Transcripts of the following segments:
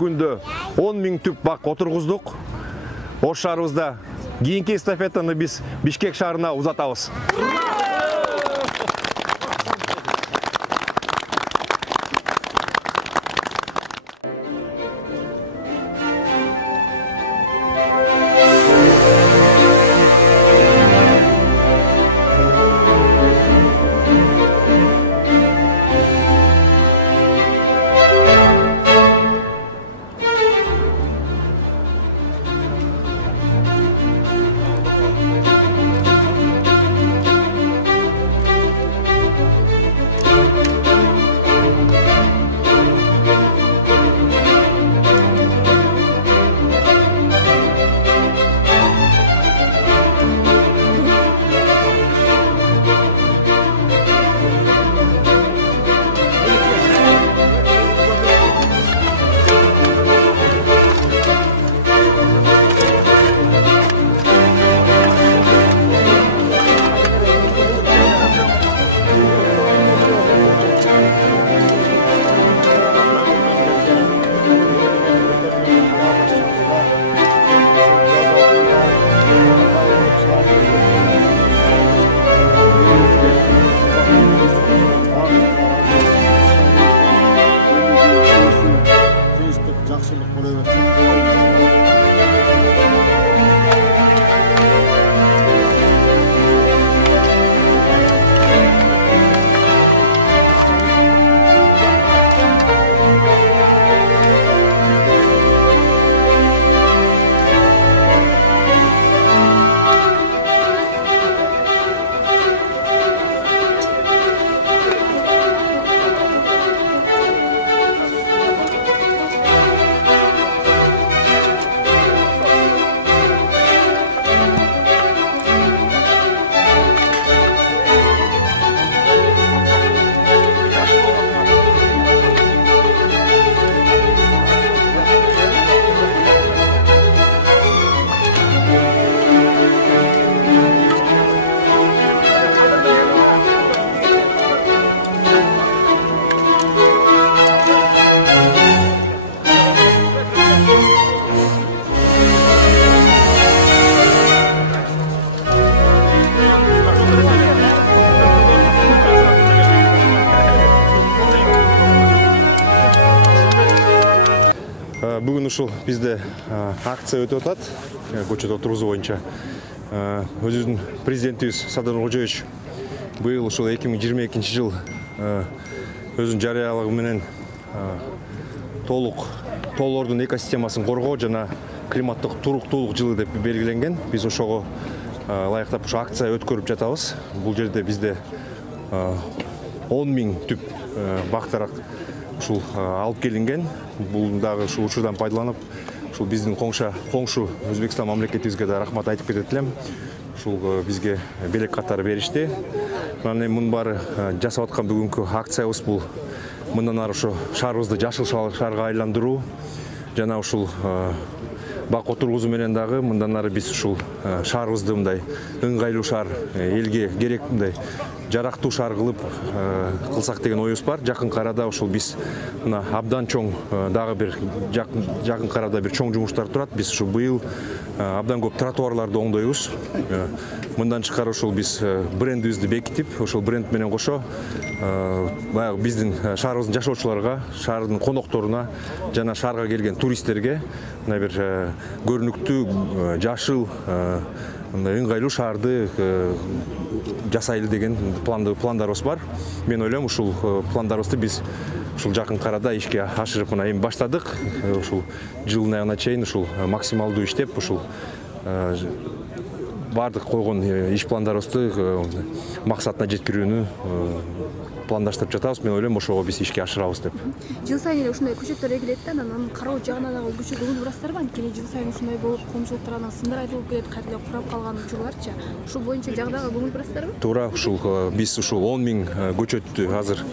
күндө 10.000 түп бак отургуздук. Ош шаарыбызда кийинки эстафетаны биз Бишкек шаарына узатабыз. Бүгін ушул бизде акция өтүп атат, көчөт отургузуу боюнча. Өзүбүздүн президентибиз Садыр Нуркожоевич быйыл ушул 2022 жыл өзүнүн жарыялыгы менен тоолордун экосистемасын коргоо жана климаттык туруктуулук жылы деп белгиленген. Биз ошого ылайыктап ушу акция өткөрүп жатабыз. Бул жерде бизде 10.000 түп бактарак ушул алып келинген. Бул дагы ушул учурдан пайдаланып, ушул биздин коңшу Өзбекстан мамлекетибизге да рахмат айтып кетет элем. Ушул бизге белек катары беришти. Мына мунун баары жасап аткан бүгүнкү акциябыз бул мындан ары ошо шаарыбызды жашыл шаарга айландыруу жана ушул бак отургузуу менен дагы мындан ары биз ушул шаарыбызды мындай ыңгайлуу шаар, элге керек мындай жарактуу шаар кылсак деген оюбуз бар. Жакынкы арада ушул биз мына абдан чоң дагы бир жакынкы арада бир чоң жумуштар турат. Биз ушу быйыл абдан көп тротуарларды оңдойбуз. Мындан тышкары ушул биз брендибизди бекитип, ошол бренд менен кошо баягы биздин шаарыбыздын жашоочуларга, шаардын конокторуна жана шаарга келген туристтерге мына бир көрүнүктүү, жашыл, ыңгайлуу шаарды жасайлы деген пландарыбыз бар. Мен ойлойм, ушул пландарыбызды биз ушул жакынкы арада ишке ашырып мына эми баштадык. Ушул жылдын аягына чейин ушул максималдуу иштеп, ушул бардык койгон иш пландарыбызды максатына жеткирүүнү пландаштырып жатабыз. Мен ойлойм, ошого биз ишке ашырабыз деп. Жыл сайын эле ушундай көчөттөр эгилет да, анан кароо жагына дагы өзгөчө көңүл бурасыздарбы? Анткени жыл сайын ушундай болуп, коомчулуктарга сындар айтылып келет, кайра курап калган учурларчы. Ушул боюнча жагдага көңүл бурасыздарбы? Туура, ушул биз ушул 10.000 көчөттү азыр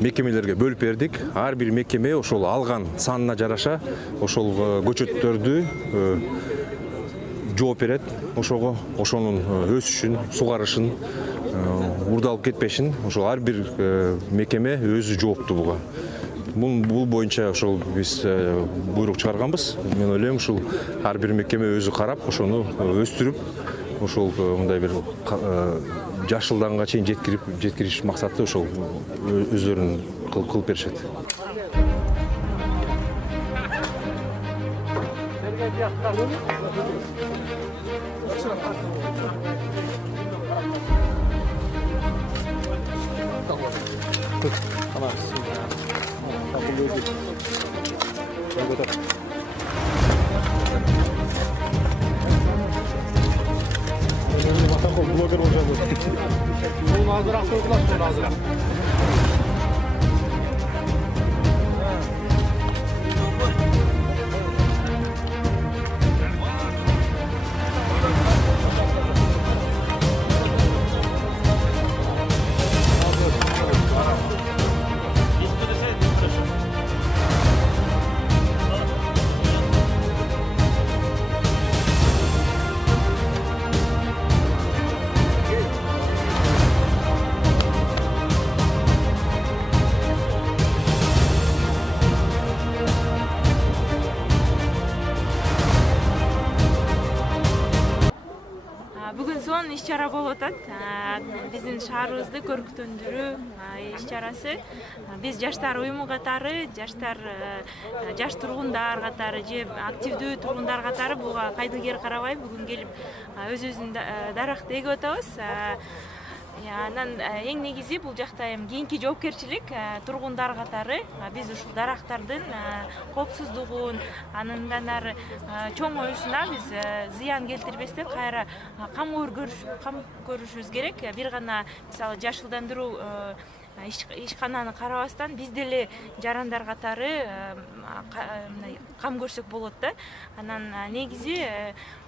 мекемелерге бөлүп бердик. Ар бир мекеме ошол алган санына жараша ошол көчөттөрдү жооп берет. Ошого ошонун өсүшүн, сугарышын, урдалып кетпешин ошол ар бир мекеме өзү жооптуу буга. Бул боюнча ошол биз буйрук чыгарганбыз. Мен ойлойм ушул ар бир мекеме өзү карап, ошону өстүрүп, ошол мындай бир жашылданга чейин жеткириш максаты ошол өздөрүн кылып беришет. Бүгүн сонун иш-чара болуп атат. Биздин шаарыбызды көркүтөндүрүү иш-чарасы. Биз жаштар уюму катары, жаш тургундар катары же активдүү тургундар катары буга кайдыгер карабай бүгүн келип өзүбүздүн даракты эгип атабыз. Анан эң негизи бул жакта эми кийинки жоопкерчилик тургундар катары биз ушул дарактардын коопсуздугун, андан ары чоңоюшуна биз зыян келтирбестен кайра кам көрүшүбүз керек. Бир гана мисалы жашылдандыруу ишкананы карабастан биз деле жарандар катары кам көрсөк болот да. Анан негизи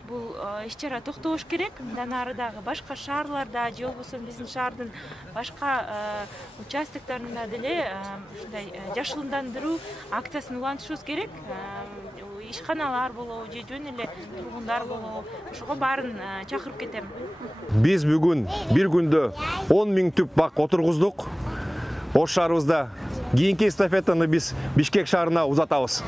бул иш-чара токтобош керек. Андан ары дагы башка шаарларда же болбосо биздин шаардын башка участоктарында деле ушундай жашылдандыруу акциясын улантышыбыз керек. Ишканалар болобу же жөн эле тургундар болобу, ошого баарын чакырып кетем. Биз бүгүн бир күндө 10 000 түп бак отургуздук. Ош шаарыбызда кийинки эстафетаны биз Бишкек шаарына узатабыз.